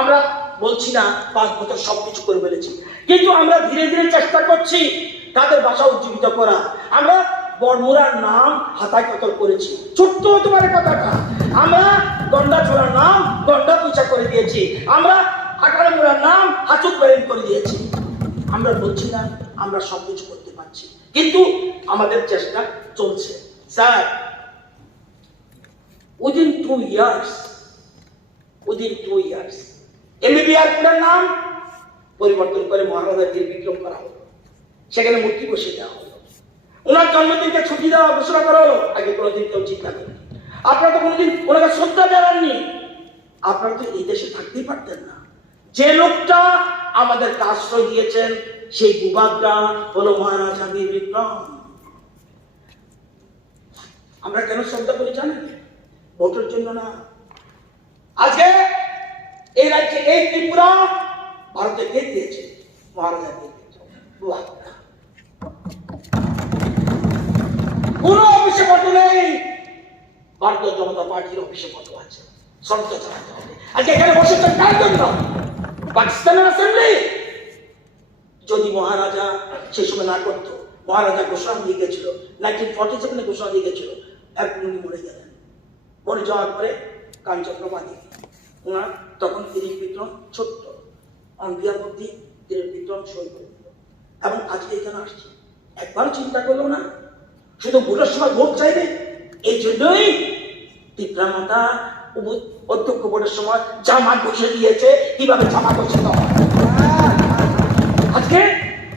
আমরা বলছি না 5 বছর সবকিছু করে ফেলেছি, কিন্তু আমরা ধীরে ধীরে চেষ্টা করছি তাদের ভাষা উজ্জীবিত করা। আমরা বড়মুড়ার নাম হাতায় কতল করেছি, ছোট্ট হতে পারে কথাটা। আমরা গন্ডা ছোড়ার নাম গন্ডা পুঁচা করে দিয়েছি, আমরা আকারমুড়ার নাম হাঁচুক বেরেন করে দিয়েছি। আমরা বলছি না আমরা সবকিছু করতে পারছি, কিন্তু আমাদের চেষ্টা চলছে। স্যার, within 2 years এমবিবিআর কোডের নাম পরিবর্তন করে মহারাজা বীর বিক্রম করা হলো, সেখানে মূর্তি বসিয়ে দেওয়া হলো, ওনার জন্মদিনকে ছুটি দেওয়া ঘোষণা করা হলো। আগে কোনোদিন কেউ চিন্তা করেন, আপনারা তো কোনোদিন ওনাকে শ্রদ্ধা জানাননি। আপনারা তো এই দেশে থাকতেই পারতেন না। যে লোকটা আমাদের আশ্রয় দিয়েছেন সেই ভূভাগটা হলো মহারাজা বীর বিক্রম। আমরা কেন শ্রদ্ধা করি জানেন? ভোটের জন্য না। আজকে এই রাজ্যে এই ত্রিপুরা ভারতে কে দিয়েছে? মহারাজা বীর বিক্রম। কোন অফিসে ফটো নেই, ভারতীয় জনতা পার্টির অফিসে ফটো আছে। শ্রদ্ধা চালাতে হবে। আজকে এখানে বসেছেন কার জন্য? পাকিস্তানের অ্যাসেম্বলি। যদি মহারাজা সে সময় না করত, মহারাজা ঘোষণা দিয়ে গেছিল 1947 ঘোষণা দিয়ে গেছিল, এখন উনি মরে গেলেন। মরে যাওয়ার পরে কাঞ্চনপ্রভা ওনার তখন বীর বিক্রম ছোট্ট অনবিয়া বুদ্ধি বীর বিক্রম সই করে দিল, এবং আজকে এখানে আসছে। একবারও চিন্তা করলো না শুধু ভোটের সময় ভোট চাইবে। এই জন্যই ত্রিপুরা মাতা অধ্যক্ষ ভোটের সময় জামা বসে দিয়েছে, কিভাবে জামা বসে দেওয়া। আজকে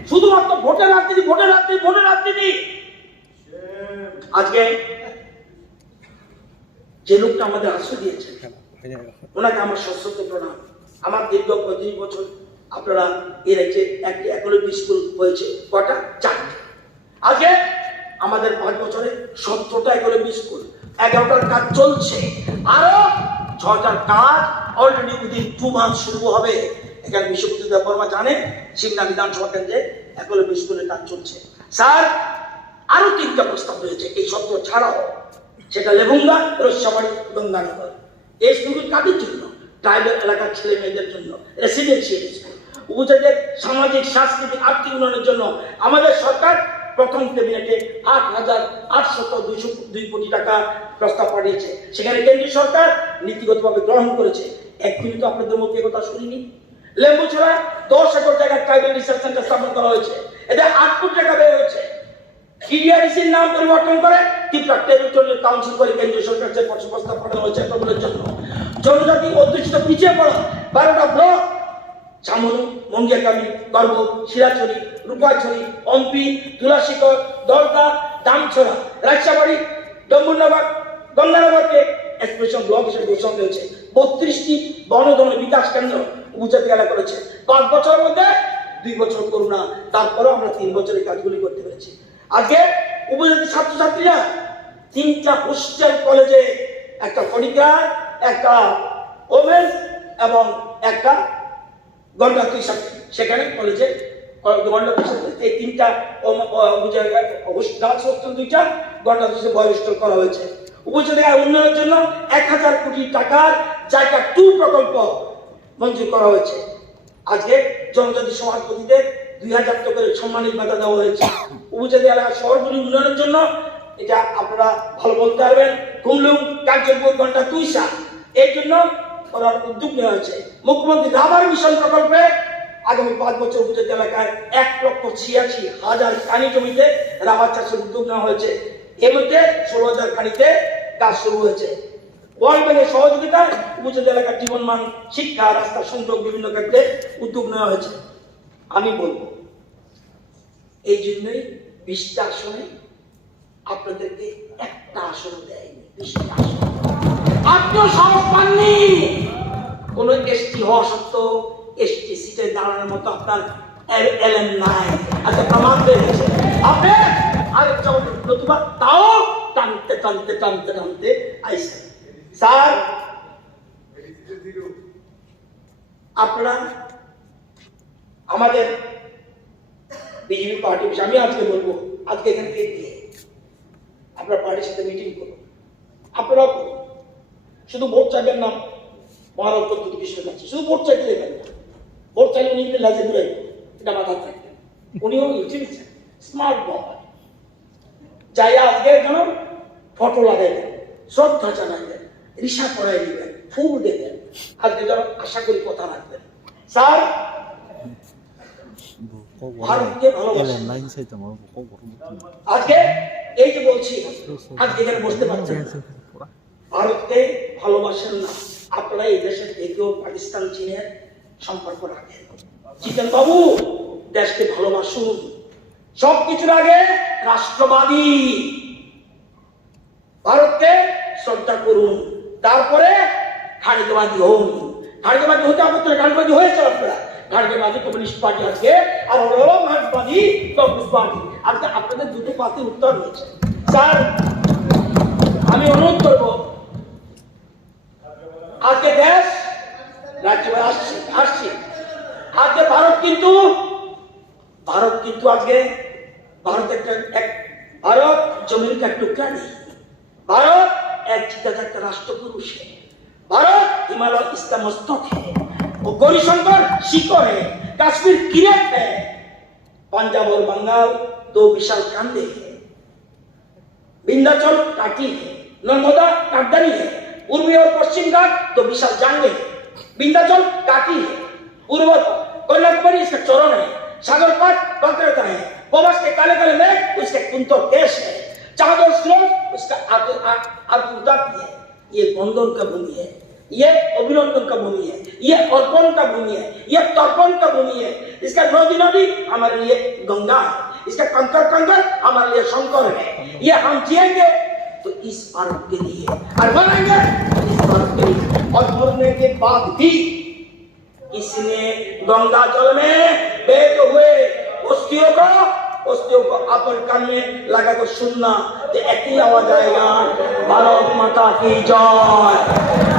শুধুমাত্র ভোটের রাজনীতি, ভোটের রাজনীতি, ভোটের রাজনীতি। আজকে যে লোকটা আমাদের আশ্রয় দিয়েছে ওনাকে আমার সশ্রদ্ধ প্রণাম। আমার দীর্ঘ 35 বছর আপনারা এর রাজ্যে একটি একলব্য স্কুল হয়েছে কটা? 4টে। আজকে আমাদের 5 বছরে 17টা একলব্য স্কুল, 11টার কাজ চলছে, আরো 6টার কাজ অলরেডি উইদিন 2 মাস শুরু হবে। এখানে বিশ্ববিদ্যালয় দেববর্মা জানেন সিমনা বিধানসভা কেন্দ্রে একলব্য স্কুলের কাজ চলছে। স্যার, আরো 3টা প্রস্তাব রয়েছে এই 17 ছাড়াও, সেটা লেবুঙ্গা, রস্যাবাড়ি, গঙ্গানগর। এই স্কুলগুলি কাদের জন্য? ট্রাইবাল এলাকার ছেলে মেয়েদের জন্য রেসিডেন্সিয়াল স্কুল। উপজাতিদের সামাজিক, সাংস্কৃতিক, আর্থিক উন্নয়নের জন্য আমাদের সরকার প্রথম ক্যাবিনেটে 8,802 কোটি টাকা প্রস্তাব পাঠিয়েছে। সেখানে কেন্দ্রীয় সরকার নীতিগতভাবে গ্রহণ করেছে। একদিনই তো আপনাদের মুখে কথা শুনিনি। লেম্বুছড়ায় 10 একর জায়গায় ট্রাইবাল রিসার্চ সেন্টার স্থাপন করা হয়েছে, এতে 8 কোটি টাকা ব্যয় হয়েছে। টিডিআরসির নাম পরিবর্তন করে ত্রিপুরা টেরিটোরিয়াল কাউন্সিল করে কেন্দ্রীয় সরকার যে প্রস্তাব পাঠানো হয়েছে এগুলোর জন্য। জনজাতি অধ্যুষিত পিছিয়ে পড়া 12টা ব্লক চামুনি, মঙ্গিয়াকামি, গর্ব, শিরাছড়ি, রূপাছড়ি, অম্পি, তুলাশিকর, দলদা, দামছড়া, রাজশাবাড়ি, ডম্বুরনগর, গঙ্গানগরকে এক্সপ্রেশন ব্লক হিসেবে ঘোষণা হয়েছে। 32টি বনধন বিকাশ কেন্দ্র উপজাতি এলাকা করেছে। 5 বছরের মধ্যে 2 বছর করোনা, তারপরেও আমরা 3 বছরের কাজগুলি করতে পেরেছি। আজকে উপজাতি ছাত্রছাত্রীরা 3টা হোস্টেল কলেজে, একটা ফরিদগাঁ, একটা ওমেন্স এবং একটা গন্ডাতুই সাথে, সেখানে কলেজে গন্ডাতুই সাথে এই 3টা গার্লস হোস্টেল 2টা, গন্ডাতুই বয়েজ হোস্টেল করা হয়েছে। উপজাতির উন্নয়নের জন্য 1000 কোটি টাকার জায়গা 2 প্রকল্প মঞ্জুর করা হয়েছে। আজকে জনজাতি সমাজপতিদের 2000 টাকা করে সম্মানিত ভাতা দেওয়া হয়েছে। উপজাতি এলাকা শহরগুলি উন্নয়নের জন্য, এটা আপনারা ভালো বলতে পারবেন, কুমলুং, কাঞ্চনপুর, গন্ডাতুইসা, এর জন্য করার উদ্যোগ নেওয়া হয়েছে। মুখ্যমন্ত্রী রাবার মিশন প্রকল্পে আগামী 5 বছর উপজাতি এলাকায় 1,86,000 কানি জমিতে রাবার চাষের উদ্যোগ নেওয়া হয়েছে। এর মধ্যে 16,000 কানিতে কাজ শুরু হয়েছে। ওয়ার্ল্ড ব্যাংকের সহযোগিতায় উপজাতি এলাকার জীবনমান, শিক্ষা, রাস্তা সংযোগ বিভিন্ন ক্ষেত্রে উদ্যোগ নেওয়া হয়েছে। আমি বলবো এই জন্যই 20টা আসনে আপনাদেরকে একটা আসনও দেয়নি। 20টা আসন আপনিও সাহস পাননি। কোন এসটি হওয়া সত্ত্বেও এসটি সিটে দাঁড়ানোর মতো আপনার এলএম নাই। আচ্ছা, প্রমাণ পেয়েছে আপনি আরেকটা নতুবা তাও টানতে টানতে টানতে টানতে আইসেন। স্যার, আপনারা আমাদের বিজেপি পার্টি বিষয়ে আমি আজকে বলবো, আজকে এখান থেকে গিয়ে আপনার পার্টির সাথে মিটিং করুন। আপনারাও শুধু ভোট চাইবেন না, মহারাজ পদ্ধতি বিষয় আছে, শুধু ভোট চাইতে দেবেন না, ভোট চাইলে উনি লাজে দূরে এটা মাথায় থাকবেন। উনিও ইউটিলিছেন স্মার্ট বাবা, যাই আজকে যেন ফটো লাগাইবেন, শ্রদ্ধা জানাইবেন, রিসা পড়াই দিবেন, ফুল দেবেন, আজকে যেন আশা করি কথা রাখবেন। স্যার ভারতকে ভালোবাসেন, আজকে এই যে বলছি আজকে এখানে বসতে পারছেন, ভারতকে ভালোবাসেন না, আপনারা এই দেশের থেকেও পাকিস্তান চীনের সম্পর্ক রাখেন। জিতেন বাবু দেশকে ভালোবাসুন, সবকিছুর আগে রাষ্ট্রবাদী ভারতকে শ্রদ্ধা করুন, তারপরে খাড়িকবাদী হন। খাড়িকবাদী হতে আপত্তি, খাড়িকবাদী হয়েছে আপনারা, খাড়িকবাদী কমিউনিস্ট পার্টি আজকে, আর হলো মার্ক্সবাদী কমিউনিস্ট পার্টি। আজকে আপনাদের দুটো পার্টির উত্তর হয়েছে। স্যার আমি অনুরোধ করবো, আজকে দেশ রাজ্য আসছে আজকে ভারত কিন্তু আজকে ভারত ভারত জমির का टुकड़ा नहीं, भारत एक चिता राष्ट्रपुरुष है, भारत हिमालय इसका मस्तक है, वो गौरीशंकर शिखर है, कश्मीर किरण है, पंजाब और बंगाल दो विशाल कांधे हैं, विंध्याचल टाटी है, नर्मदा राजधानी है, पूर्वी और पश्चिम घाट दो विशाल जांगे हैं, विंध्याचल टाटी है, पूर्व कन्याकुमारी इसका चरण है, सागर पाट वक्रता है, प्रवास के काले काले मेघ उसके कुंतल केश है, चांद और सूरज उसका आत्मदात्य है। ये बंधन का भूमि है, ये अभिनंदन का भूमि है, ये अर्पण का भूमि है, ये तर्पण का भूमि है। इसका नदी नदी हमारे लिए गंगा है, इसका कंकर कंकर हमारे लिए शंकर है। ये हम जिएंगे तो इस भारत के लिए, और मरेंगे इस भारत के लिए, और मरने के बाद भी इसने गंगा जल में बहते हुए अस्थियों को अपन कान में लगा कर सुनना, तो एक ही आवाज आएगा, भारत माता की जय।